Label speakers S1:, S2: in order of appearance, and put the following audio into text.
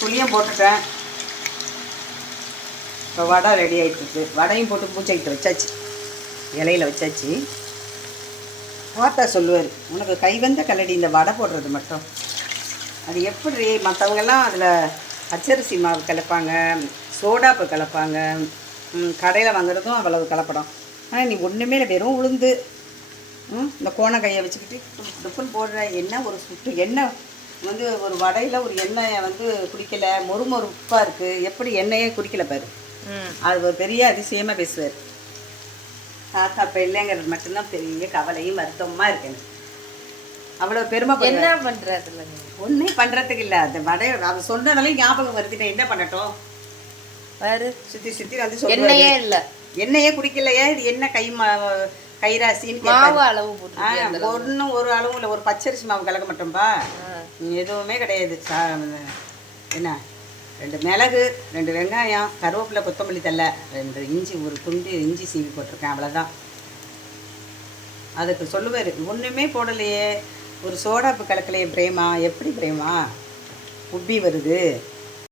S1: புளியும் போட்டுட்டேன். இப்போ வடை ரெடி ஆகிட்டுருக்கு வடையும் போட்டு பூச்சைக்கிட்டு வச்சாச்சு. இலையில வச்சாச்சு. பார்த்தா சொல்லுவார் உனக்கு கைவந்த கல்லடி இந்த வடை போடுறது மட்டும். அது எப்படி? மற்றவங்கெல்லாம் அதில் அச்சரிசி மாவு கலப்பாங்க சோடாப்பு கலப்பாங்க. கடையில் வாங்குறதும் அவ்வளவு கலப்படம். ஆனால் நீ ஒன்றுமே இல்லை வெறும் உளுந்து. ம், இந்த கோண கையை வச்சுக்கிட்டு டுப்புன்னு போடுற. என்ன ஒரு சுட்டு என்ன வந்து ஒரு வடையில் ஒரு எண்ணெயை வந்து குடிக்கல மொறு மொறுப்பாக இருக்குது எப்படி எண்ணெயே குடிக்கல பாரு. அது ஒரு பெரிய அதிசயமாக பேசுவார். தாத்தா இப்போ இல்லைங்கிறது மட்டும்தான் பெரிய கவலையும் வருத்தமாக இருக்கு. எனக்கு அவ்வளோ பெருமை
S2: என்ன பண்றதுல நீ?
S1: ஒன்றும் பண்ணுறதுக்கு இல்லை. அந்த வடை அது சொன்னதாலே ஞாபகம் வருத்திட்டேன் என்ன பண்ணட்டும்?
S2: பாரு.
S1: சுற்றி சுற்றி வந்து
S2: எண்ணெயே இல்ல.
S1: எண்ணெயே குடிக்கலையே. இது என்ன கை கைராசின்னு
S2: மாவு. அளவு போட்டு
S1: ஒரு அளவும் இல்லை. ஒரு பச்சரிசி மாவு கலக்க மாட்டோம்பா. எதுவுமே கிடையாது. சா என்ன? ரெண்டு மிளகு ரெண்டு வெங்காயம் கருவேப்பிலை கொத்தமல்லி தழை ரெண்டு இஞ்சி ஒரு துண்டு இஞ்சி சீவி போட்டிருக்கேன். அவ்வளோதான் அதுக்கு சொல்லுவார் ஒன்றுமே போடலையே. ஒரு சோடாப்பு கலக்கலையே பிரேமா. எப்படி பிரேமா? உப்பி வருது.